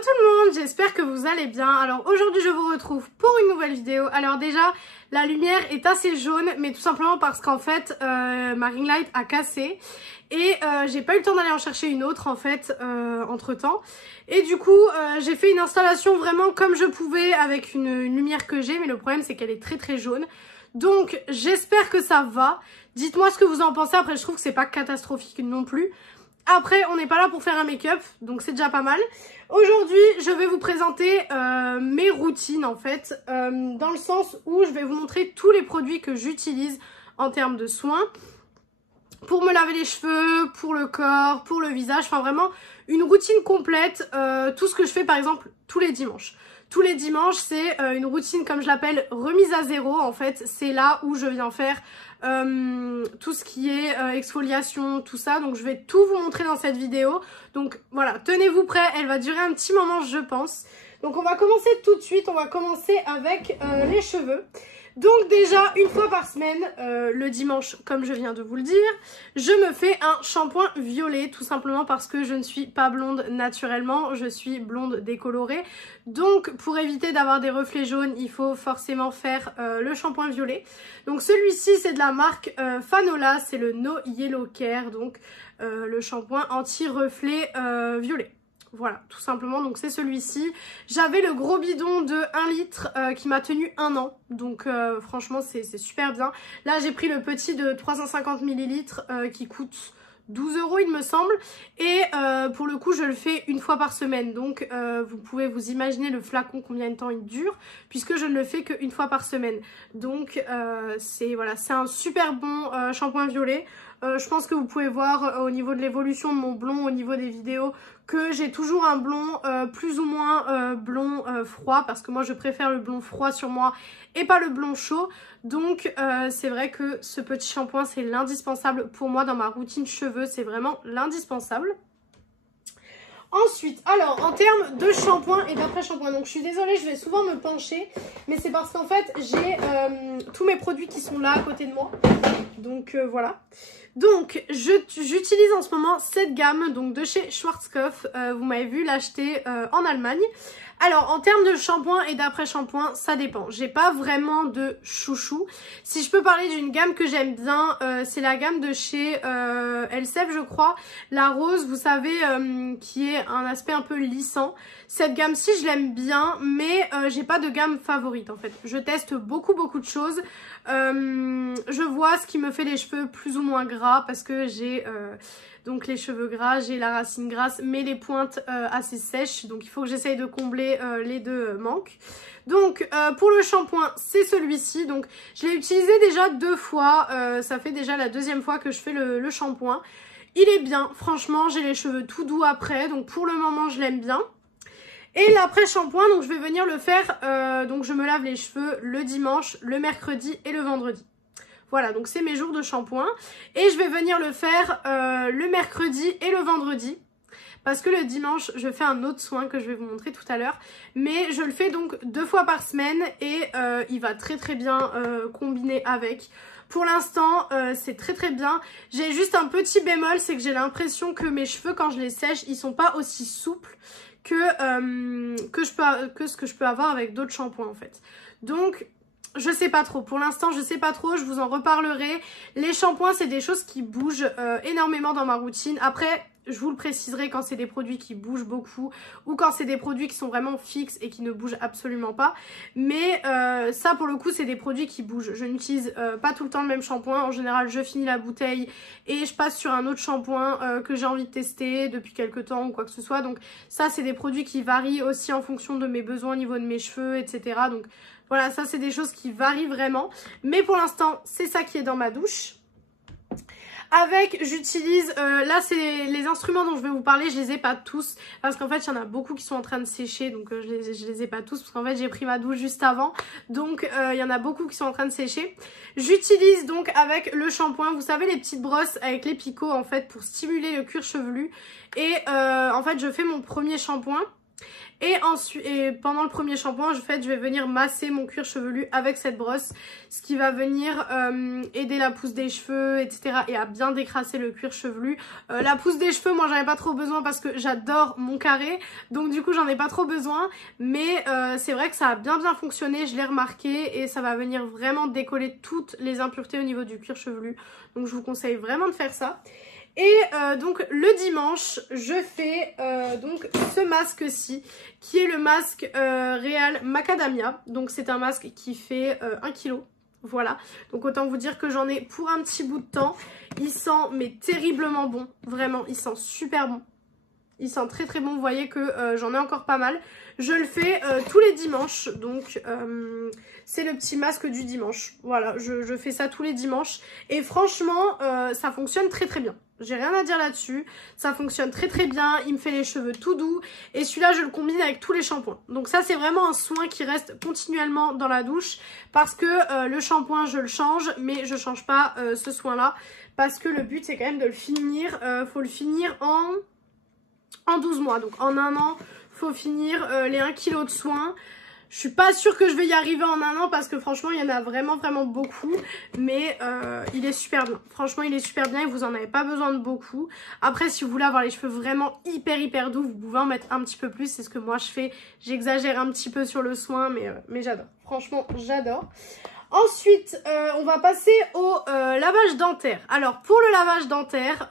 tout le monde, j'espère que vous allez bien. Alors aujourd'hui je vous retrouve pour une nouvelle vidéo. Alors déjà la lumière est assez jaune, mais tout simplement parce qu'en fait ma ring light a cassé et j'ai pas eu le temps d'aller en chercher une autre en fait entre temps. Et du coup j'ai fait une installation vraiment comme je pouvais avec une lumière que j'ai, mais le problème c'est qu'elle est très jaune. Donc j'espère que ça va. Dites-moi ce que vous en pensez. Après je trouve que c'est pas catastrophique non plus. Après, on n'est pas là pour faire un make-up, donc c'est déjà pas mal. Aujourd'hui, je vais vous présenter mes routines en fait, dans le sens où je vais vous montrer tous les produits que j'utilise en termes de soins pour me laver les cheveux, pour le corps, pour le visage, enfin vraiment une routine complète, tout ce que je fais par exemple tous les dimanches. Tous les dimanches, c'est une routine comme je l'appelle remise à zéro en fait, c'est là où je viens faire tout ce qui est exfoliation, tout ça, donc je vais tout vous montrer dans cette vidéo. Donc voilà, tenez-vous prêts, elle va durer un petit moment je pense. Donc on va commencer tout de suite, on va commencer avec les cheveux. Donc déjà, une fois par semaine, le dimanche, comme je viens de vous le dire, je me fais un shampoing violet, tout simplement parce que je ne suis pas blonde naturellement, je suis blonde décolorée. Donc pour éviter d'avoir des reflets jaunes, il faut forcément faire le shampoing violet. Donc celui-ci, c'est de la marque Fanola, c'est le No Yellow Care, donc le shampoing anti-reflet violet. Voilà, tout simplement, donc c'est celui-ci. J'avais le gros bidon de 1 litre qui m'a tenu 1 an, donc franchement c'est super bien. Là j'ai pris le petit de 350 ml qui coûte 12 € il me semble. Et pour le coup je le fais une fois par semaine, donc vous pouvez vous imaginer le flacon combien de temps il dure, puisque je ne le fais qu'une fois par semaine. Donc c'est voilà, c'est un super bon shampoing violet. Je pense que vous pouvez voir au niveau de l'évolution de mon blond, au niveau des vidéos, que j'ai toujours un blond plus ou moins blond froid, parce que moi je préfère le blond froid sur moi et pas le blond chaud. Donc c'est vrai que ce petit shampoing c'est l'indispensable pour moi dans ma routine cheveux, c'est vraiment l'indispensable. Ensuite, alors en termes de shampoing et d'après-shampoing, donc je suis désolée, je vais souvent me pencher, mais c'est parce qu'en fait j'ai tous mes produits qui sont là à côté de moi, donc voilà. Donc j'utilise en ce moment cette gamme donc de chez Schwarzkopf, vous m'avez vu l'acheter en Allemagne. Alors en termes de shampoing et d'après-shampoing, ça dépend. J'ai pas vraiment de chouchou. Si je peux parler d'une gamme que j'aime bien, c'est la gamme de chez Elseve je crois. La rose, vous savez, qui est un aspect un peu lissant. Cette gamme-ci, je l'aime bien, mais j'ai pas de gamme favorite en fait. Je teste beaucoup de choses. Je vois ce qui me fait les cheveux plus ou moins gras parce que j'ai... donc les cheveux gras, j'ai la racine grasse, mais les pointes assez sèches. Donc il faut que j'essaye de combler les deux manques. Donc pour le shampoing, c'est celui-ci. Donc je l'ai utilisé déjà 2 fois. Ça fait déjà la 2e fois que je fais le shampoing. Il est bien, franchement, j'ai les cheveux tout doux après. Donc pour le moment, je l'aime bien. Et l'après-shampoing, donc je vais venir le faire, donc je me lave les cheveux le dimanche, le mercredi et le vendredi. Voilà, donc c'est mes jours de shampoing. Et je vais venir le faire le mercredi et le vendredi. Parce que le dimanche, je fais un autre soin que je vais vous montrer tout à l'heure. Mais je le fais donc 2 fois par semaine et il va très bien combiner avec. Pour l'instant, c'est très bien. J'ai juste un petit bémol, c'est que j'ai l'impression que mes cheveux, quand je les sèche, ils sont pas aussi souples que ce que je peux avoir avec d'autres shampoings en fait. Donc je sais pas trop, pour l'instant je sais pas trop, je vous en reparlerai. Les shampoings c'est des choses qui bougent énormément dans ma routine. Après je vous le préciserai quand c'est des produits qui bougent beaucoup ou quand c'est des produits qui sont vraiment fixes et qui ne bougent absolument pas. Mais ça pour le coup c'est des produits qui bougent. Je n'utilise pas tout le temps le même shampoing. En général je finis la bouteille et je passe sur un autre shampoing que j'ai envie de tester depuis quelques temps ou quoi que ce soit. Donc ça c'est des produits qui varient aussi en fonction de mes besoins au niveau de mes cheveux, etc. Donc voilà, ça c'est des choses qui varient vraiment. Mais pour l'instant c'est ça qui est dans ma douche. Avec, j'utilise, là c'est les instruments dont je vais vous parler, je les ai pas tous parce qu'en fait il y en a beaucoup qui sont en train de sécher, donc je les ai pas tous parce qu'en fait j'ai pris ma douche juste avant, donc il y en a beaucoup qui sont en train de sécher. J'utilise donc avec le shampoing, vous savez les petites brosses avec les picots en fait pour stimuler le cuir chevelu et en fait je fais mon premier shampoing. Et ensuite, pendant le premier shampoing, je vais venir masser mon cuir chevelu avec cette brosse, ce qui va venir aider la pousse des cheveux, etc. et à bien décrasser le cuir chevelu. La pousse des cheveux, moi j'en ai pas trop besoin parce que j'adore mon carré, donc du coup j'en ai pas trop besoin, mais c'est vrai que ça a bien fonctionné, je l'ai remarqué, et ça va venir vraiment décoller toutes les impuretés au niveau du cuir chevelu, donc je vous conseille vraiment de faire ça. Et donc le dimanche, je fais donc ce masque-ci, qui est le masque Real Macadamia. Donc c'est un masque qui fait 1 kg. Voilà, donc autant vous dire que j'en ai pour un petit bout de temps. Il sent mais terriblement bon, vraiment, il sent super bon. Il sent très très bon, vous voyez que j'en ai encore pas mal. Je le fais tous les dimanches, donc c'est le petit masque du dimanche. Voilà, je fais ça tous les dimanches. Et franchement, ça fonctionne très très bien. J'ai rien à dire là-dessus. Ça fonctionne très très bien, il me fait les cheveux tout doux. Et celui-là, je le combine avec tous les shampoings. Donc ça, c'est vraiment un soin qui reste continuellement dans la douche. Parce que le shampoing, je le change, mais je change pas ce soin-là. Parce que le but, c'est quand même de le finir. Faut le finir en 12 mois. Donc en un an, faut finir les 1 kg de soins. Je suis pas sûre que je vais y arriver en un an parce que franchement, il y en a vraiment beaucoup. Mais il est super bien. Franchement, il est super bien et vous en avez pas besoin de beaucoup. Après, si vous voulez avoir les cheveux vraiment hyper doux, vous pouvez en mettre un petit peu plus. C'est ce que moi je fais. J'exagère un petit peu sur le soin, mais j'adore. Franchement, j'adore. Ensuite, on va passer au lavage dentaire. Alors, pour le lavage dentaire,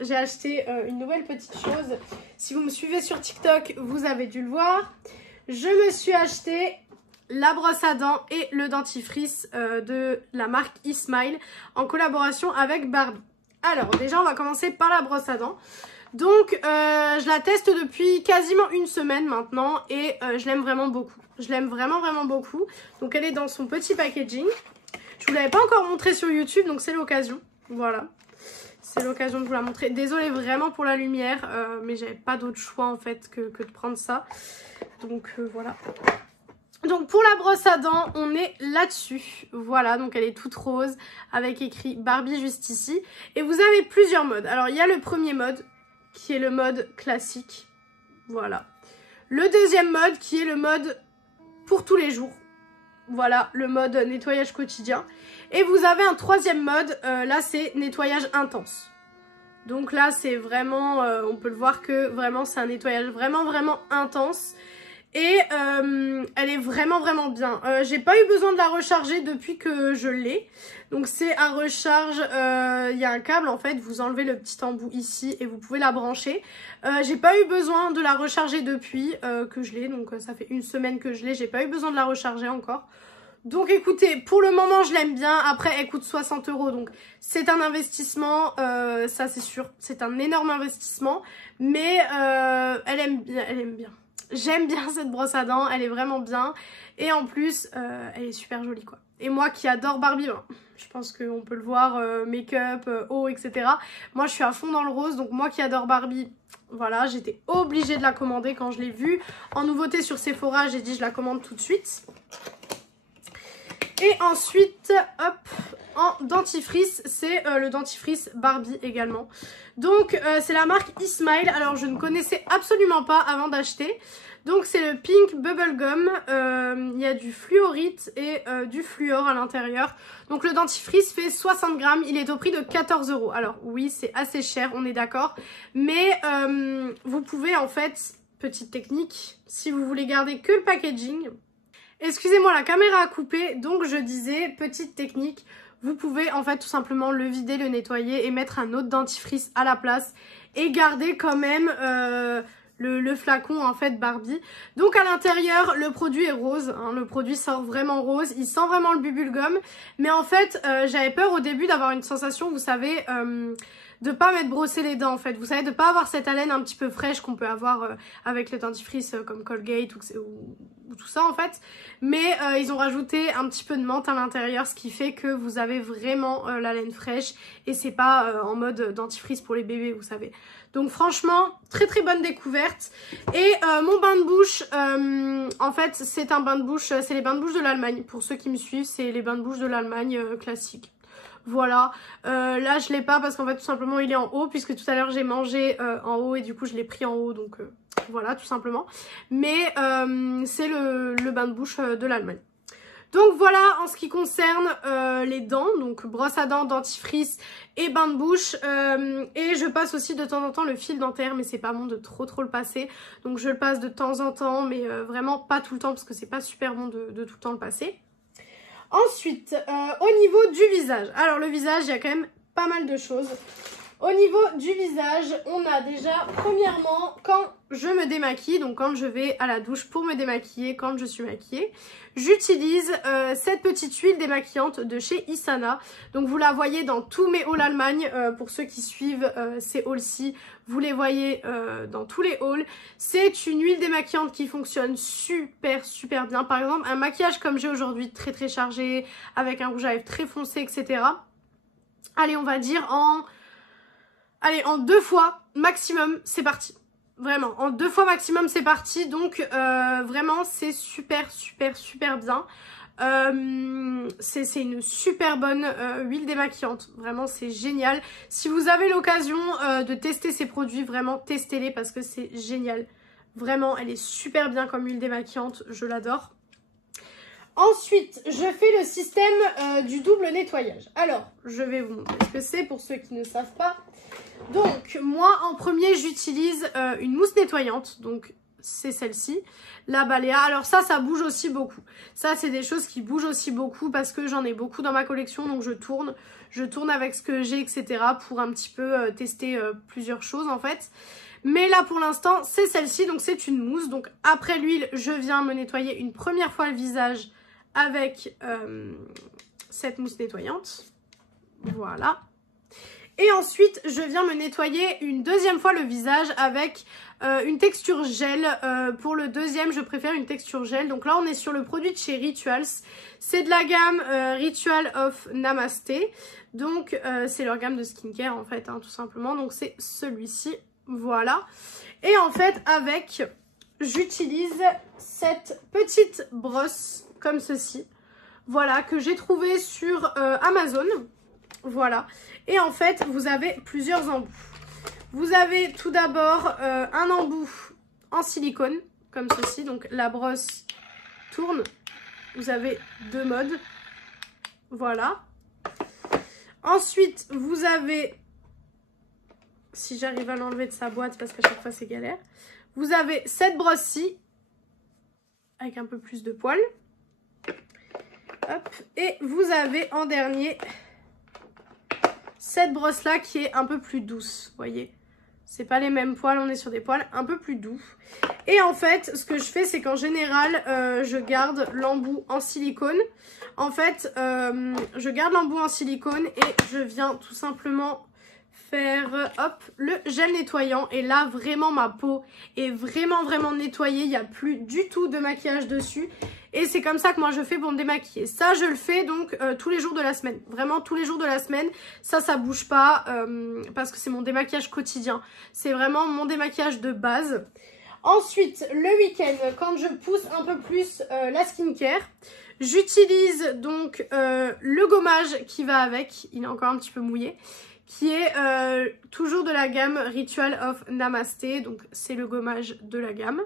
j'ai acheté une nouvelle petite chose. Si vous me suivez sur TikTok, vous avez dû le voir. Je me suis acheté la brosse à dents et le dentifrice de la marque eSmile en collaboration avec Barbie. Alors, déjà, on va commencer par la brosse à dents. Donc, je la teste depuis quasiment une semaine maintenant et je l'aime vraiment beaucoup. Je l'aime vraiment beaucoup. Donc, elle est dans son petit packaging. Je vous l'avais pas encore montré sur YouTube, donc c'est l'occasion. Voilà. C'est l'occasion de vous la montrer. Désolée vraiment pour la lumière, mais j'avais pas d'autre choix en fait que de prendre ça. Donc voilà. Donc pour la brosse à dents, on est là-dessus. Voilà, donc elle est toute rose avec écrit Barbie juste ici. Et vous avez plusieurs modes. Alors il y a le premier mode qui est le mode classique. Voilà. Le deuxième mode qui est le mode pour tous les jours. Voilà, le mode nettoyage quotidien. Et vous avez un troisième mode, là c'est nettoyage intense. Donc là c'est vraiment, on peut le voir que vraiment c'est un nettoyage vraiment intense. Et elle est vraiment bien. J'ai pas eu besoin de la recharger depuis que je l'ai. Donc c'est à recharge, il y a un câble en fait, vous enlevez le petit embout ici et vous pouvez la brancher. J'ai pas eu besoin de la recharger depuis que je l'ai, donc ça fait une semaine que je l'ai, j'ai pas eu besoin de la recharger encore. Donc écoutez, pour le moment je l'aime bien, après elle coûte 60 €, donc c'est un investissement, ça c'est sûr, c'est un énorme investissement, mais elle aime bien. J'aime bien cette brosse à dents, elle est vraiment bien, et en plus elle est super jolie quoi. Et moi qui adore Barbie, je pense qu'on peut le voir, make-up, eau, etc. Moi je suis à fond dans le rose, donc moi qui adore Barbie, voilà, j'étais obligée de la commander quand je l'ai vue. En nouveauté sur Sephora, j'ai dit je la commande tout de suite. Et ensuite, hop, en dentifrice, c'est le dentifrice Barbie également. Donc, c'est la marque eSmile. Alors, je ne connaissais absolument pas avant d'acheter. Donc, c'est le Pink Bubblegum. Il y a du fluorite et du fluor à l'intérieur. Donc, le dentifrice fait 60 grammes. Il est au prix de 14 €. Alors, oui, c'est assez cher, on est d'accord. Mais vous pouvez, en fait, petite technique, si vous voulez garder que le packaging... Excusez-moi, la caméra a coupé, donc je disais, petite technique, vous pouvez en fait tout simplement le vider, le nettoyer et mettre un autre dentifrice à la place et garder quand même le flacon en fait Barbie. Donc à l'intérieur, le produit est rose, hein, le produit sort vraiment rose, il sent vraiment le bubblegum, mais en fait j'avais peur au début d'avoir une sensation, vous savez... de pas m'être brossé les dents en fait, vous savez, de pas avoir cette haleine un petit peu fraîche qu'on peut avoir avec les dentifrices comme Colgate ou tout ça en fait, mais ils ont rajouté un petit peu de menthe à l'intérieur, ce qui fait que vous avez vraiment la laine fraîche et c'est pas en mode dentifrice pour les bébés, vous savez. Donc franchement, très bonne découverte. Et mon bain de bouche, en fait c'est un bain de bouche, c'est les bains de bouche de l'Allemagne, pour ceux qui me suivent, c'est les bains de bouche de l'Allemagne classiques. Voilà, là je l'ai pas parce qu'en fait tout simplement il est en haut puisque tout à l'heure j'ai mangé en haut et du coup je l'ai pris en haut, donc voilà, tout simplement. Mais c'est le bain de bouche de l'Allemagne. Donc voilà en ce qui concerne les dents, donc brosse à dents, dentifrice et bain de bouche. Et je passe aussi de temps en temps le fil dentaire, mais c'est pas bon de trop le passer. Donc je le passe de temps en temps, mais vraiment pas tout le temps parce que c'est pas super bon de tout le temps le passer. Ensuite, au niveau du visage. Alors le visage, il y a quand même pas mal de choses. Au niveau du visage, on a déjà, premièrement, quand je me démaquille, donc quand je vais à la douche pour me démaquiller, quand je suis maquillée, j'utilise cette petite huile démaquillante de chez Isana. Donc vous la voyez dans tous mes hauls Allemagne, pour ceux qui suivent ces hauls-ci, vous les voyez dans tous les hauls. C'est une huile démaquillante qui fonctionne super bien. Par exemple, un maquillage comme j'ai aujourd'hui, très chargé, avec un rouge à lèvres très foncé, etc. Allez, on va dire en 2 fois maximum, c'est parti. Vraiment, en 2 fois maximum, c'est parti. Donc, vraiment, c'est super bien. C'est une super bonne huile démaquillante. Vraiment, c'est génial. Si vous avez l'occasion de tester ces produits, vraiment, testez-les parce que c'est génial. Vraiment, elle est super bien comme huile démaquillante. Je l'adore. Ensuite, je fais le système du double nettoyage. Alors, je vais vous montrer ce que c'est pour ceux qui ne savent pas. Donc, moi, en premier, j'utilise une mousse nettoyante. Donc, c'est celle-ci, la Balea. Alors ça bouge aussi beaucoup. Ça, c'est des choses qui bougent aussi beaucoup parce que j'en ai beaucoup dans ma collection. Donc, je tourne avec ce que j'ai, etc. pour un petit peu tester plusieurs choses, en fait. Mais là, pour l'instant, c'est celle-ci. Donc, c'est une mousse. Donc, après l'huile, je viens me nettoyer une première fois le visage avec cette mousse nettoyante. Voilà. Et ensuite, je viens me nettoyer une deuxième fois le visage avec une texture gel. Pour le deuxième, je préfère une texture gel. Donc là, on est sur le produit de chez Rituals. C'est de la gamme Ritual of Namasté. Donc, c'est leur gamme de skincare, en fait, hein, tout simplement. Donc, c'est celui-ci. Voilà. Et en fait, j'utilise cette petite brosse comme ceci. Voilà, que j'ai trouvé sur Amazon. Voilà. Et en fait, vous avez plusieurs embouts. Vous avez tout d'abord un embout en silicone, comme ceci. Donc, la brosse tourne. Vous avez 2 modes. Voilà. Ensuite, vous avez, si j'arrive à l'enlever de sa boîte, parce qu'à chaque fois, c'est galère. Vous avez cette brosse-ci, avec un peu plus de poils. Hop. Et vous avez en dernier cette brosse là qui est un peu plus douce, vous voyez, c'est pas les mêmes poils, on est sur des poils un peu plus doux. Et en fait, ce que je fais, c'est qu'en général, je garde l'embout en silicone. En fait, je garde l'embout en silicone et je viens tout simplement faire, hop, le gel nettoyant. Et là, vraiment, ma peau est vraiment nettoyée. Il n'y a plus du tout de maquillage dessus. Et c'est comme ça que moi, je fais pour me démaquiller. Ça, je le fais donc tous les jours de la semaine. Vraiment, tous les jours de la semaine. Ça bouge pas parce que c'est mon démaquillage quotidien. C'est vraiment mon démaquillage de base. Ensuite, le week-end, quand je pousse un peu plus la skincare, j'utilise donc le gommage qui va avec. Il est encore un petit peu mouillé. Qui est toujours de la gamme Ritual of Namasté. Donc, c'est le gommage de la gamme.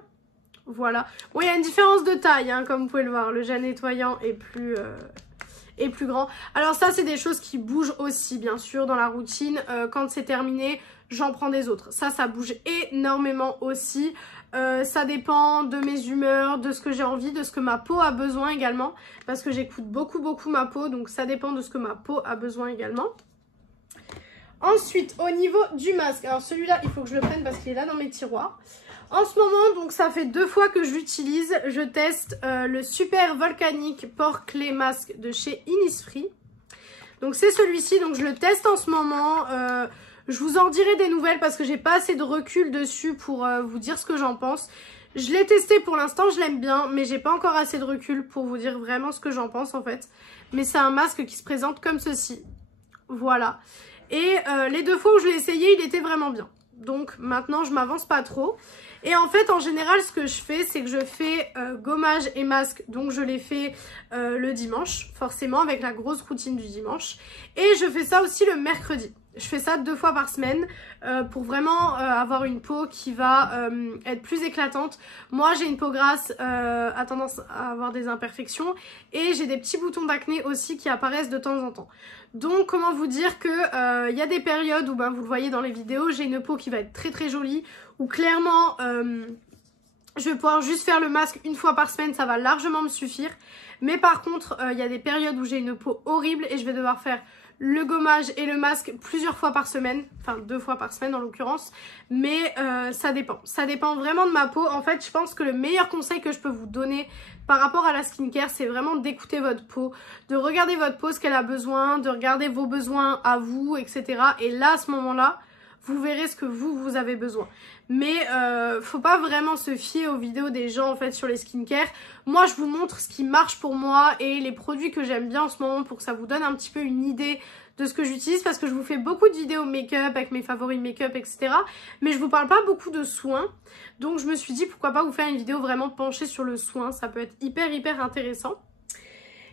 Voilà. Bon, il y a une différence de taille, hein, comme vous pouvez le voir. Le gel nettoyant est plus grand. Alors ça, c'est des choses qui bougent aussi, bien sûr, dans la routine. Quand c'est terminé, j'en prends des autres. Ça bouge énormément aussi. Ça dépend de mes humeurs, de ce que j'ai envie, de ce que ma peau a besoin également. Parce que j'écoute beaucoup ma peau. Donc, ça dépend de ce que ma peau a besoin également. Ensuite, au niveau du masque. Alors, celui-là, il faut que je le prenne parce qu'il est là dans mes tiroirs. En ce moment, donc ça fait 2 fois que je l'utilise. Je teste le Super Volcanic Pore Clay Mask de chez Innisfree. Donc c'est celui-ci, donc je le teste en ce moment. Je vous en dirai des nouvelles parce que j'ai pas assez de recul dessus pour vous dire ce que j'en pense. Je l'ai testé pour l'instant, je l'aime bien, mais j'ai pas encore assez de recul pour vous dire vraiment ce que j'en pense en fait. Mais c'est un masque qui se présente comme ceci. Voilà. Et les 2 fois où je l'ai essayé, il était vraiment bien. Donc maintenant, je m'avance pas trop. Et en fait, en général, ce que je fais, c'est que je fais gommage et masque. Donc, je les fais le dimanche, forcément, avec la grosse routine du dimanche. Et je fais ça aussi le mercredi. Je fais ça 2 fois par semaine pour vraiment avoir une peau qui va être plus éclatante. Moi j'ai une peau grasse à tendance à avoir des imperfections et j'ai des petits boutons d'acné aussi qui apparaissent de temps en temps. Donc comment vous dire que y a des périodes où ben, vous le voyez dans les vidéos, j'ai une peau qui va être très très jolie, où clairement je vais pouvoir juste faire le masque 1 fois par semaine, ça va largement me suffire. Mais par contre il y a des périodes où j'ai une peau horrible et je vais devoir faire le gommage et le masque plusieurs fois par semaine, enfin 2 fois par semaine en l'occurrence, mais ça dépend vraiment de ma peau. En fait je pense que le meilleur conseil que je peux vous donner par rapport à la skincare, c'est vraiment d'écouter votre peau, de regarder votre peau, ce qu'elle a besoin, de regarder vos besoins à vous, etc. Et là à ce moment-là, vous verrez ce que vous avez besoin. Mais faut pas vraiment se fier aux vidéos des gens en fait sur les skincare. Moi je vous montre ce qui marche pour moi et les produits que j'aime bien en ce moment pour que ça vous donne un petit peu une idée de ce que j'utilise, parce que je vous fais beaucoup de vidéos make-up avec mes favoris make-up, etc. Mais je vous parle pas beaucoup de soins. Donc je me suis dit pourquoi pas vous faire une vidéo vraiment penchée sur le soin. Ça peut être hyper intéressant.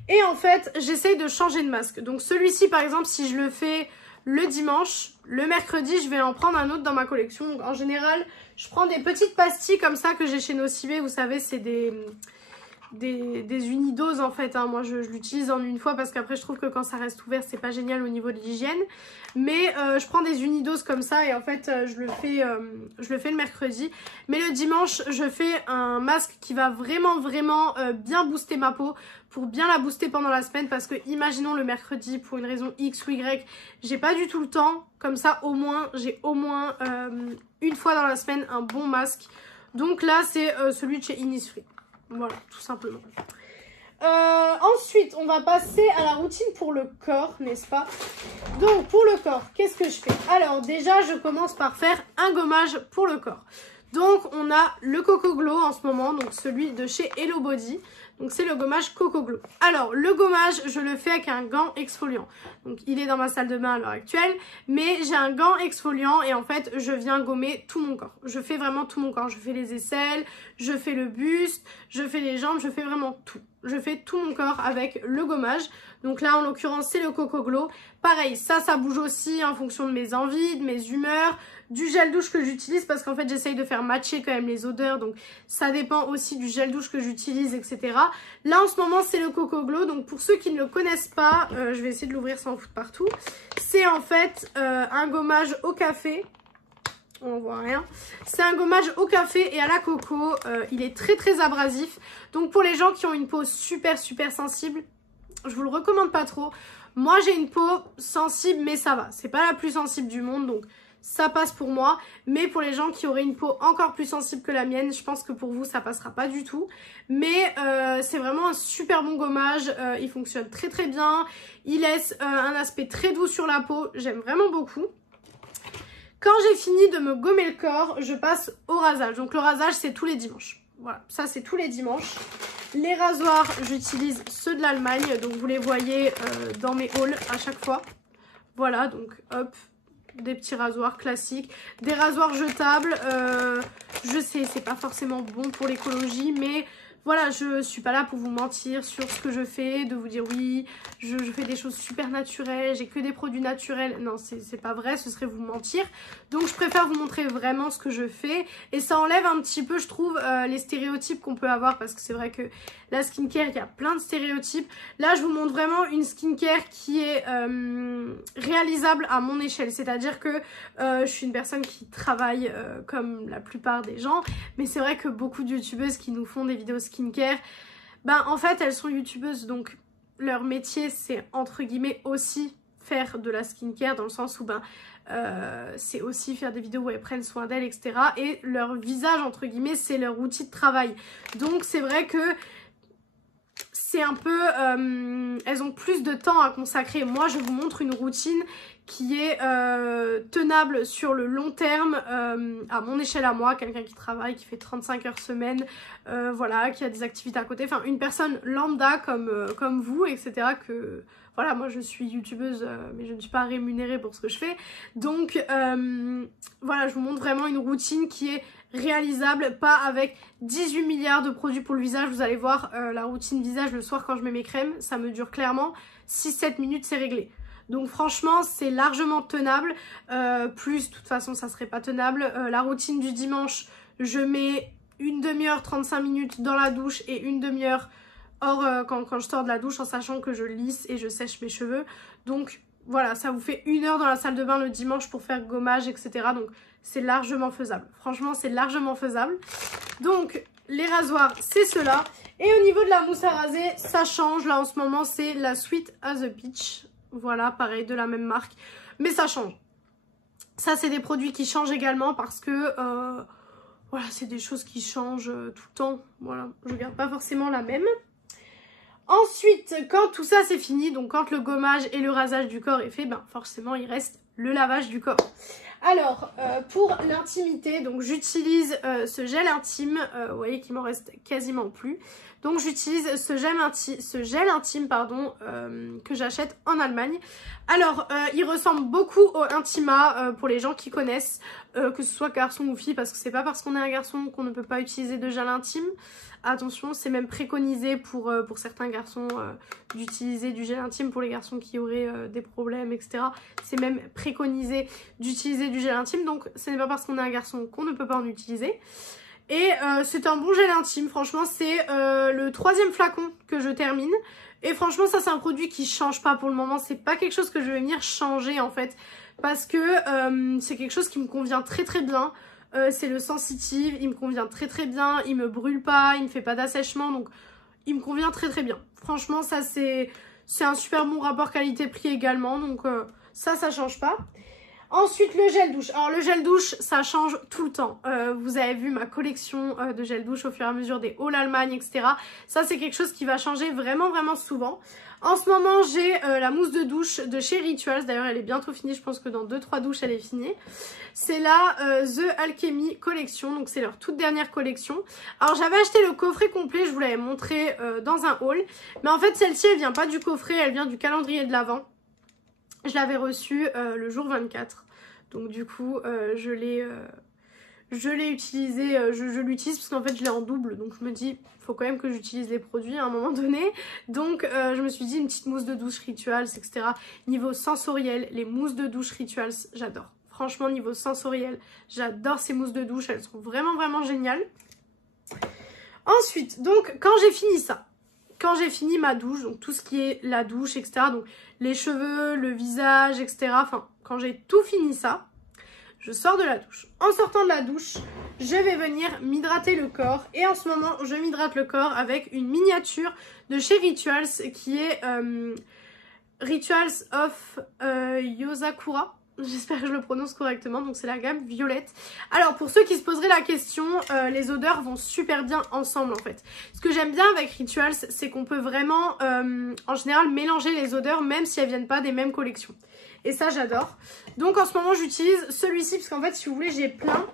Et en fait j'essaye de changer de masque. Donc celui-ci par exemple, si je le fais le dimanche, le mercredi, je vais en prendre un autre dans ma collection. Donc, en général, je prends des petites pastilles comme ça que j'ai chez Nocibé. Vous savez, c'est des unidoses en fait. Hein. Moi, je l'utilise en une fois parce qu'après, je trouve que quand ça reste ouvert, c'est pas génial au niveau de l'hygiène. Mais je prends des unidoses comme ça et en fait, je le fais le mercredi. Mais le dimanche, je fais un masque qui va vraiment bien booster ma peau, pour bien la booster pendant la semaine, parce que imaginons le mercredi pour une raison X ou Y, j'ai pas du tout le temps, comme ça au moins j'ai au moins 1 fois dans la semaine un bon masque. Donc là c'est celui de chez Innisfree, voilà tout simplement. Ensuite on va passer à la routine pour le corps, n'est-ce pas? Donc pour le corps, qu'est-ce que je fais? Alors déjà je commence par faire un gommage pour le corps. Donc on a le Coco Glow en ce moment, donc celui de chez Hello Body. Donc c'est le gommage Coco Glow. Alors le gommage je le fais avec un gant exfoliant. Donc il est dans ma salle de bain à l'heure actuelle. Mais j'ai un gant exfoliant et en fait je viens gommer tout mon corps. Je fais vraiment tout mon corps. Je fais les aisselles, je fais le buste, je fais les jambes, je fais vraiment tout. Je fais tout mon corps avec le gommage. Donc là en l'occurrence c'est le Coco Glow. Pareil, ça bouge aussi en fonction de mes envies, de mes humeurs, du gel douche que j'utilise parce qu'en fait j'essaye de faire matcher quand même les odeurs. Donc ça dépend aussi du gel douche que j'utilise, etc. Là en ce moment c'est le Coco Glow. Donc pour ceux qui ne le connaissent pas, je vais essayer de l'ouvrir sans en foutre partout. C'est en fait un gommage au café. On voit rien. C'est un gommage au café et à la coco. Il est très abrasif. Donc pour les gens qui ont une peau super sensible, je vous le recommande pas trop. Moi j'ai une peau sensible mais ça va. C'est pas la plus sensible du monde donc ça passe pour moi. Mais pour les gens qui auraient une peau encore plus sensible que la mienne, je pense que pour vous ça passera pas du tout. Mais c'est vraiment un super bon gommage. Il fonctionne très bien. Il laisse un aspect très doux sur la peau. J'aime vraiment beaucoup. Quand j'ai fini de me gommer le corps, je passe au rasage. Donc le rasage c'est tous les dimanches. Voilà, ça c'est tous les dimanches. Les rasoirs, j'utilise ceux de l'Allemagne. Donc vous les voyez dans mes hauls à chaque fois. Voilà, donc hop, des petits rasoirs classiques. Des rasoirs jetables. Je sais, c'est pas forcément bon pour l'écologie, mais voilà, je suis pas là pour vous mentir sur ce que je fais, de vous dire oui, je fais des choses super naturelles, j'ai que des produits naturels. Non, c'est pas vrai, ce serait vous mentir. Donc je préfère vous montrer vraiment ce que je fais. Et ça enlève un petit peu, je trouve, les stéréotypes qu'on peut avoir. Parce que c'est vrai que la skincare, il y a plein de stéréotypes. Là, je vous montre vraiment une skincare qui est réalisable à mon échelle. C'est-à-dire que je suis une personne qui travaille comme la plupart des gens. Mais c'est vrai que beaucoup de youtubeuses qui nous font des vidéos skincare, ben en fait elles sont youtubeuses, donc leur métier c'est entre guillemets aussi faire de la skincare, dans le sens où ben c'est aussi faire des vidéos où elles prennent soin d'elles, etc. Et leur visage entre guillemets c'est leur outil de travail. Donc c'est vrai que c'est un peu elles ont plus de temps à consacrer. Moi je vous montre une routine qui est tenable sur le long terme, à mon échelle à moi, quelqu'un qui travaille, qui fait 35 heures semaine, voilà, qui a des activités à côté, enfin une personne lambda comme vous, etc. Que voilà, moi je suis youtubeuse, mais je ne suis pas rémunérée pour ce que je fais. Donc voilà, je vous montre vraiment une routine qui est réalisable, pas avec 18 milliards de produits pour le visage. Vous allez voir la routine visage le soir quand je mets mes crèmes, ça me dure clairement 6-7 minutes, c'est réglé. Donc franchement, c'est largement tenable. Plus, de toute façon, ça serait pas tenable. La routine du dimanche, je mets une demi-heure, 35 minutes dans la douche et une demi-heure hors quand je sors de la douche en sachant que je lisse et je sèche mes cheveux. Donc voilà, ça vous fait 1 heure dans la salle de bain le dimanche pour faire gommage, etc. Donc c'est largement faisable. Franchement, c'est largement faisable. Donc les rasoirs, c'est ceux-là. Et au niveau de la mousse à raser, ça change. Là en ce moment, c'est la Sweet as a Peach. Voilà, pareil, de la même marque. Mais ça change. Ça, c'est des produits qui changent également parce que... voilà, c'est des choses qui changent tout le temps. Voilà, je garde pas forcément la même. Ensuite, quand tout ça c'est fini, donc quand le gommage et le rasage du corps est fait, ben forcément il reste le lavage du corps. Alors, pour l'intimité, donc j'utilise ce gel intime, vous voyez qu'il m'en reste quasiment plus. Donc j'utilise ce gel intime pardon, que j'achète en Allemagne. Alors, il ressemble beaucoup au Intima pour les gens qui connaissent, que ce soit garçon ou fille, parce que c'est pas parce qu'on est un garçon qu'on ne peut pas utiliser de gel intime. Attention, c'est même préconisé pour certains garçons d'utiliser du gel intime pour les garçons qui auraient des problèmes, etc. C'est même préconisé d'utiliser du gel intime, donc ce n'est pas parce qu'on est un garçon qu'on ne peut pas en utiliser. Et c'est un bon gel intime, franchement c'est le 3e flacon que je termine. Et franchement ça c'est un produit qui change pas pour le moment, c'est pas quelque chose que je vais venir changer en fait. Parce que c'est quelque chose qui me convient très très bien. C'est le sensitive, il me convient très très bien, il me brûle pas, il me fait pas d'assèchement, donc il me convient très très bien. Franchement ça c'est un super bon rapport qualité-prix également, donc ça change pas. Ensuite le gel douche, alors le gel douche ça change tout le temps. Vous avez vu ma collection de gel douche au fur et à mesure des hauls Allemagne, etc. Ça c'est quelque chose qui va changer vraiment vraiment souvent. En ce moment j'ai la mousse de douche de chez Rituals, d'ailleurs elle est bientôt finie, je pense que dans 2-3 douches elle est finie. C'est la The Alchemy Collection, donc c'est leur toute dernière collection. Alors j'avais acheté le coffret complet, je vous l'avais montré dans un haul. Mais en fait celle-ci elle vient pas du coffret, elle vient du calendrier de l'Avent. Je l'avais reçue le jour 24. Donc du coup je l'ai utilisé, je l'utilise parce qu'en fait je l'ai en double. Donc je me dis, faut quand même que j'utilise les produits à un moment donné. Donc je me suis dit une petite mousse de douche Rituals, etc. Niveau sensoriel, les mousses de douche Rituals, j'adore. Franchement, niveau sensoriel, j'adore ces mousses de douche. Elles sont vraiment, vraiment géniales. Ensuite, donc, quand j'ai fini ça, quand j'ai fini ma douche, donc tout ce qui est la douche, etc. Donc, les cheveux, le visage, etc. Enfin, quand j'ai tout fini ça, je sors de la douche. En sortant de la douche, je vais venir m'hydrater le corps. Et en ce moment, je m'hydrate le corps avec une miniature de chez Rituals qui est Rituals of Yosakura. J'espère que je le prononce correctement, donc c'est la gamme violette. Alors pour ceux qui se poseraient la question, les odeurs vont super bien ensemble en fait. Ce que j'aime bien avec Rituals, c'est qu'on peut vraiment en général mélanger les odeurs même si elles viennent pas des mêmes collections. Et ça j'adore. Donc en ce moment j'utilise celui-ci parce qu'en fait si vous voulez j'ai plein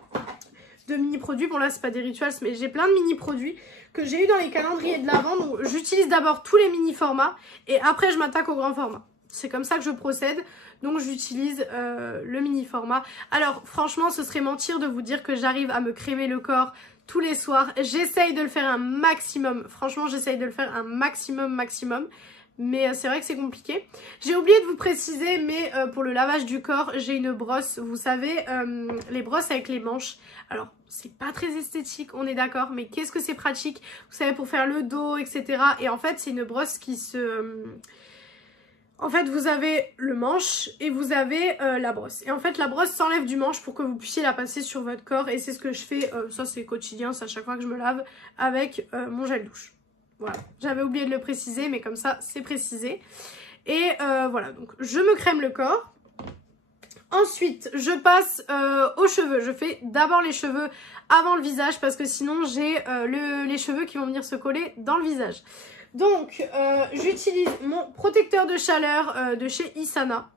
de mini produits. Bon là c'est pas des Rituals mais j'ai plein de mini produits que j'ai eu dans les calendriers de l'Avent. Donc j'utilise d'abord tous les mini formats et après je m'attaque au grand format. C'est comme ça que je procède. Donc j'utilise le mini format. Alors franchement ce serait mentir de vous dire que j'arrive à me crémer le corps tous les soirs. J'essaye de le faire un maximum. Franchement j'essaye de le faire un maximum. Mais c'est vrai que c'est compliqué. J'ai oublié de vous préciser, mais pour le lavage du corps, j'ai une brosse. Vous savez, les brosses avec les manches. Alors, c'est pas très esthétique, on est d'accord, mais qu'est-ce que c'est pratique. Vous savez, pour faire le dos, etc. Et en fait, c'est une brosse qui se... En fait, vous avez le manche et vous avez la brosse. Et en fait, la brosse s'enlève du manche pour que vous puissiez la passer sur votre corps. Et c'est ce que je fais, ça c'est quotidien, c'est à chaque fois que je me lave avec mon gel douche. Voilà, j'avais oublié de le préciser, mais comme ça, c'est précisé. Et voilà, donc je me crème le corps. Ensuite, je passe aux cheveux. Je fais d'abord les cheveux avant le visage parce que sinon, j'ai les cheveux qui vont venir se coller dans le visage. Donc, j'utilise mon protecteur de chaleur de chez Isana.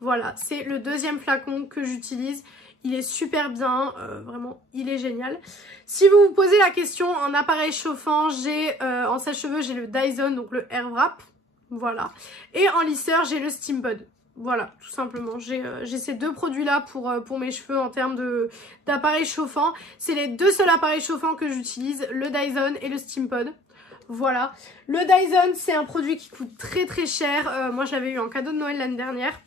Voilà, c'est le 2e flacon que j'utilise. Il est super bien, vraiment, il est génial. Si vous vous posez la question, en appareil chauffant, j'ai en sèche-cheveux, j'ai le Dyson, donc le Air Wrap. Voilà. Et en lisseur, j'ai le Steam Pod. Voilà, tout simplement. J'ai ces 2 produits-là pour mes cheveux en termes d'appareil chauffant. C'est les 2 seuls appareils chauffants que j'utilise, le Dyson et le Steam Pod. Voilà. Le Dyson, c'est un produit qui coûte très très cher. Moi, je l'avais eu en cadeau de Noël l'année dernière.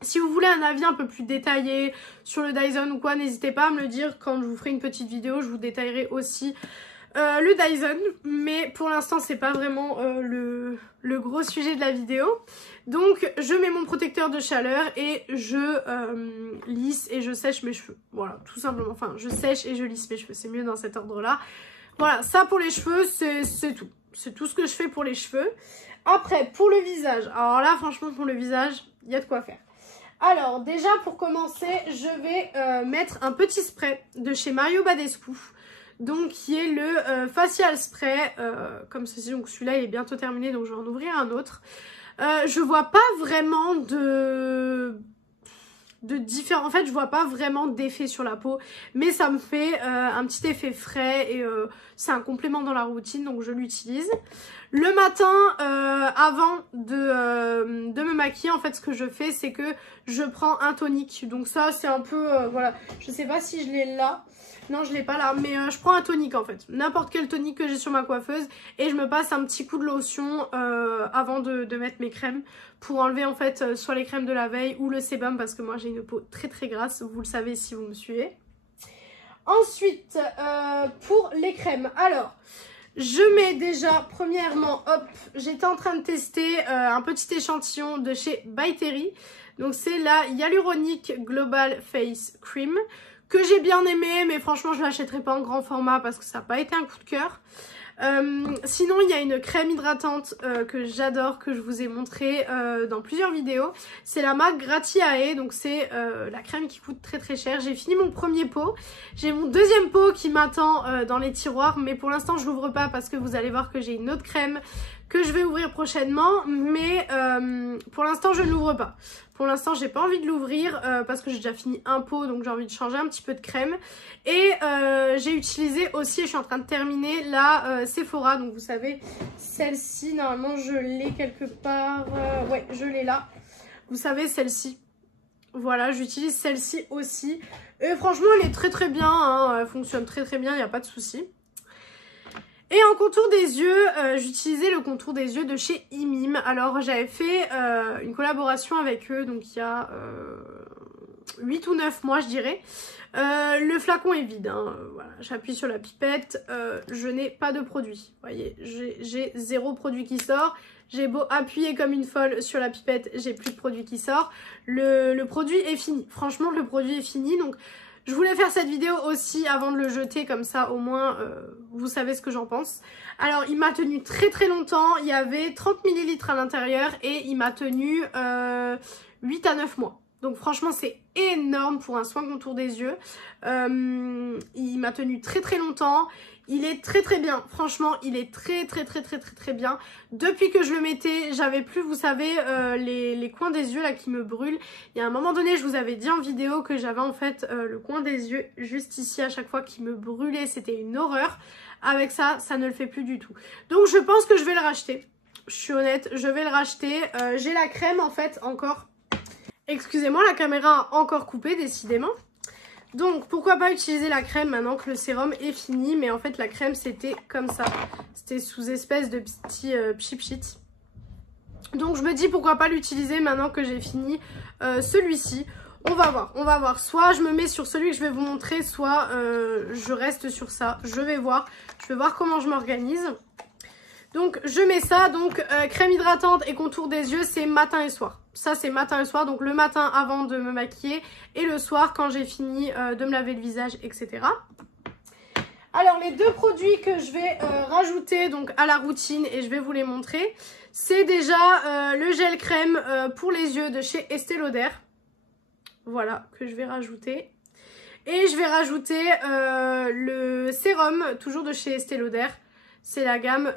Si vous voulez un avis un peu plus détaillé sur le Dyson ou quoi, n'hésitez pas à me le dire. Quand je vous ferai une petite vidéo, je vous détaillerai aussi le Dyson. Mais pour l'instant, c'est pas vraiment le gros sujet de la vidéo. Donc, je mets mon protecteur de chaleur et je lisse et je sèche mes cheveux. Voilà, tout simplement. Enfin, je sèche et je lisse mes cheveux. C'est mieux dans cet ordre-là. Voilà, ça pour les cheveux, c'est tout. C'est tout ce que je fais pour les cheveux. Après, pour le visage. Alors là, franchement, pour le visage, il y a de quoi faire. Alors, déjà, pour commencer, je vais mettre un petit spray de chez Mario Badescu. Donc, qui est le facial spray, comme ceci. Donc, celui-là, il est bientôt terminé, donc je vais en ouvrir un autre. Je vois pas vraiment de différents. En fait, je vois pas vraiment d'effet sur la peau, mais ça me fait un petit effet frais et c'est un complément dans la routine, donc je l'utilise. Le matin, avant de me maquiller, en fait, ce que je fais, c'est que je prends un tonique. Donc ça, c'est un peu, voilà, je sais pas si je l'ai là. Non, je l'ai pas là, mais je prends un tonique en fait. N'importe quel tonique que j'ai sur ma coiffeuse. Et je me passe un petit coup de lotion avant de mettre mes crèmes. Pour enlever en fait soit les crèmes de la veille ou le sébum. Parce que moi j'ai une peau très très grasse. Vous le savez si vous me suivez. Ensuite, pour les crèmes. Alors, je mets déjà, premièrement, hop, j'étais en train de tester un petit échantillon de chez By Terry. Donc c'est la Hyaluronic Global Face Cream. Que j'ai bien aimé, mais franchement je ne l'achèterai pas en grand format parce que ça n'a pas été un coup de cœur. Sinon il y a une crème hydratante que j'adore, que je vous ai montré dans plusieurs vidéos. C'est la marque Gratiae, donc c'est la crème qui coûte très très cher. J'ai fini mon premier pot, j'ai mon deuxième pot qui m'attend dans les tiroirs, mais pour l'instant je l'ouvre pas parce que vous allez voir que j'ai une autre crème que je vais ouvrir prochainement, mais pour l'instant je ne l'ouvre pas. Pour l'instant j'ai pas envie de l'ouvrir parce que j'ai déjà fini un pot, donc j'ai envie de changer un petit peu de crème. Et j'ai utilisé aussi, je suis en train de terminer la Sephora, donc vous savez celle-ci, normalement je l'ai quelque part, ouais je l'ai là, vous savez celle-ci. Voilà, j'utilise celle-ci aussi et franchement elle est très très bien, hein, elle fonctionne très très bien, il n'y a pas de souci. Et en contour des yeux, j'utilisais le contour des yeux de chez Imim. Alors j'avais fait une collaboration avec eux, donc il y a 8 ou 9 mois je dirais. Le flacon est vide, hein. Voilà, j'appuie sur la pipette, je n'ai pas de produit. Vous voyez, j'ai 0 produit qui sort. J'ai beau appuyer comme une folle sur la pipette, j'ai plus de produit qui sort. Le produit est fini, franchement le produit est fini, donc... Je voulais faire cette vidéo aussi avant de le jeter, comme ça au moins vous savez ce que j'en pense. Alors il m'a tenu très très longtemps, il y avait 30 ml à l'intérieur et il m'a tenu 8 à 9 mois. Donc franchement c'est énorme pour un soin contour des yeux. Il m'a tenu très très longtemps. Il est très très bien, franchement il est très bien. Depuis que je le mettais, j'avais plus, vous savez, les coins des yeux là qui me brûlent. Il y a un moment donné, je vous avais dit en vidéo que j'avais en fait le coin des yeux juste ici à chaque fois qui me brûlait, c'était une horreur. Avec ça, ça ne le fait plus du tout. Donc je pense que je vais le racheter, je suis honnête, je vais le racheter. J'ai la crème en fait encore, excusez-moi la caméra a encore coupé décidément. Donc pourquoi pas utiliser la crème maintenant que le sérum est fini. Mais en fait la crème c'était comme ça. C'était sous espèce de petit cheap sheet. Donc je me dis pourquoi pas l'utiliser maintenant que j'ai fini celui-ci. On va voir. Soit je me mets sur celui que je vais vous montrer, soit je reste sur ça. Je vais voir comment je m'organise. Donc je mets ça, donc crème hydratante et contour des yeux, c'est matin et soir. Ça c'est matin et soir, donc le matin avant de me maquiller et le soir quand j'ai fini de me laver le visage, etc. Alors les deux produits que je vais rajouter donc à la routine et je vais vous les montrer, c'est déjà le gel crème pour les yeux de chez Estée Lauder. Voilà, que je vais rajouter. Et je vais rajouter le sérum, toujours de chez Estée Lauder. C'est la gamme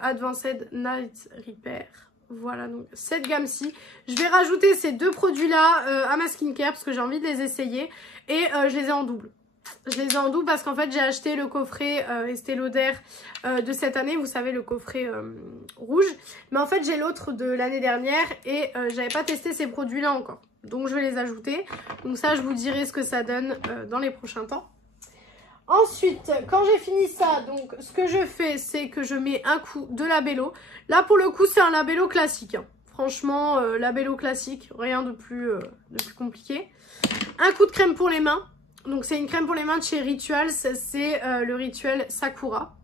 Advanced Night Repair. Voilà, donc cette gamme-ci. Je vais rajouter ces deux produits-là à ma skincare parce que j'ai envie de les essayer. Et je les ai en double. Je les ai en double parce qu'en fait, j'ai acheté le coffret Estée Lauder de cette année. Vous savez, le coffret rouge. Mais en fait, j'ai l'autre de l'année dernière et j'avais pas testé ces produits-là encore. Donc, je vais les ajouter. Donc ça, je vous dirai ce que ça donne dans les prochains temps. Ensuite, quand j'ai fini ça, donc ce que je fais, c'est que je mets un coup de labello. Là, pour le coup, c'est un labello classique. Hein. Franchement, labello classique, rien de plus compliqué. Un coup de crème pour les mains. Donc, c'est une crème pour les mains de chez Rituals. C'est le Rituel Sakura.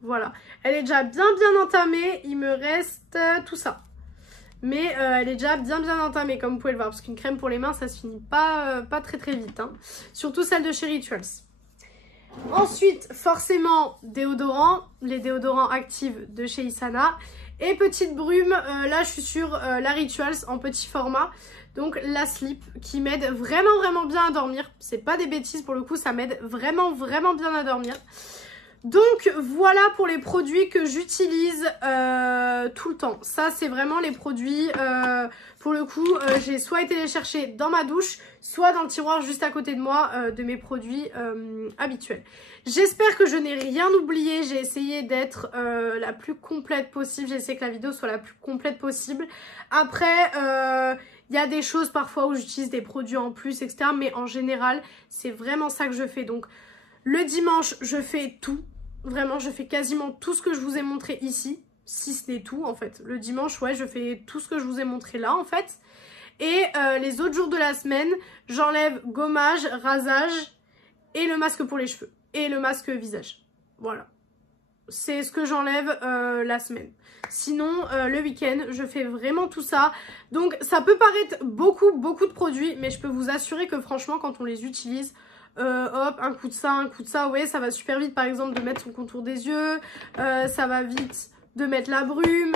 Voilà. Elle est déjà bien entamée. Il me reste tout ça. Mais elle est déjà bien entamée, comme vous pouvez le voir. Parce qu'une crème pour les mains, ça se finit pas très vite. Hein. Surtout celle de chez Rituals. Ensuite, forcément, déodorant, les déodorants actifs de chez Isana. Et petite brume, là je suis sur la Rituals en petit format. Donc la slip qui m'aide vraiment bien à dormir. C'est pas des bêtises pour le coup, ça m'aide vraiment bien à dormir. Donc voilà pour les produits que j'utilise tout le temps. Ça c'est vraiment les produits, pour le coup, j'ai soit été les chercher dans ma douche, soit dans le tiroir juste à côté de moi de mes produits habituels. J'espère que je n'ai rien oublié, j'ai essayé d'être la plus complète possible, j'ai essayé que la vidéo soit la plus complète possible. Après, il y a des choses parfois où j'utilise des produits en plus, etc. Mais en général, c'est vraiment ça que je fais. Donc le dimanche, je fais tout. Vraiment, je fais quasiment tout ce que je vous ai montré ici. Si ce n'est tout, en fait. Le dimanche, ouais, je fais tout ce que je vous ai montré là, en fait. Et les autres jours de la semaine, j'enlève gommage, rasage et le masque pour les cheveux. Et le masque visage. Voilà. C'est ce que j'enlève la semaine. Sinon, le week-end, je fais vraiment tout ça. Donc, ça peut paraître beaucoup de produits, mais je peux vous assurer que franchement, quand on les utilise... hop, un coup de ça, ouais, ça va super vite par exemple de mettre son contour des yeux, ça va vite de mettre la brume.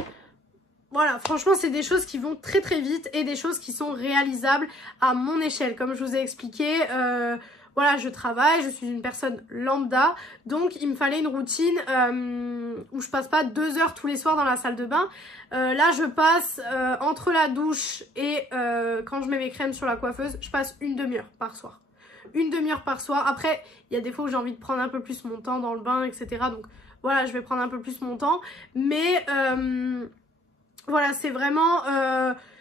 Voilà, franchement c'est des choses qui vont très vite et des choses qui sont réalisables à mon échelle. Comme je vous ai expliqué, voilà, je travaille, je suis une personne lambda, donc il me fallait une routine où je passe pas 2 heures tous les soirs dans la salle de bain. Là je passe entre la douche et quand je mets mes crèmes sur la coiffeuse, je passe une demi-heure par soir. Une demi-heure par soir. Après, il y a des fois où j'ai envie de prendre un peu plus mon temps dans le bain, etc. Donc voilà, je vais prendre un peu plus mon temps. Mais voilà, c'est vraiment...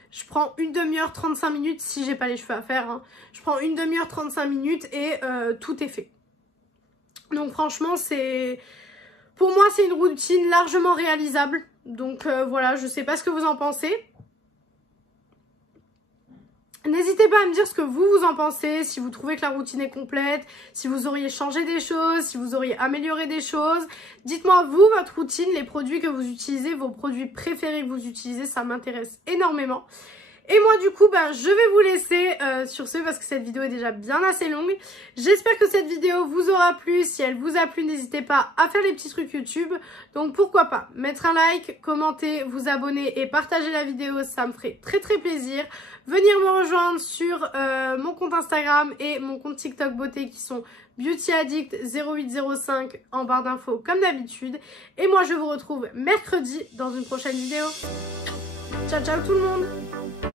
je prends une demi-heure, 35 minutes si j'ai pas les cheveux à faire. Hein. Je prends une demi-heure, 35 minutes et tout est fait. Donc franchement, c'est... Pour moi, c'est une routine largement réalisable. Donc voilà, je sais pas ce que vous en pensez. N'hésitez pas à me dire ce que vous en pensez, si vous trouvez que la routine est complète, si vous auriez changé des choses, si vous auriez amélioré des choses. Dites-moi vous, votre routine, les produits que vous utilisez, vos produits préférés que vous utilisez, ça m'intéresse énormément. Et moi du coup, je vais vous laisser sur ce parce que cette vidéo est déjà bien assez longue. J'espère que cette vidéo vous aura plu. Si elle vous a plu, n'hésitez pas à faire les petits trucs YouTube. Donc pourquoi pas mettre un like, commenter, vous abonner et partager la vidéo, ça me ferait très plaisir. Venir me rejoindre sur mon compte Instagram et mon compte TikTok beauté qui sont beautyaddict0805 en barre d'infos comme d'habitude. Et moi je vous retrouve mercredi dans une prochaine vidéo. Ciao tout le monde!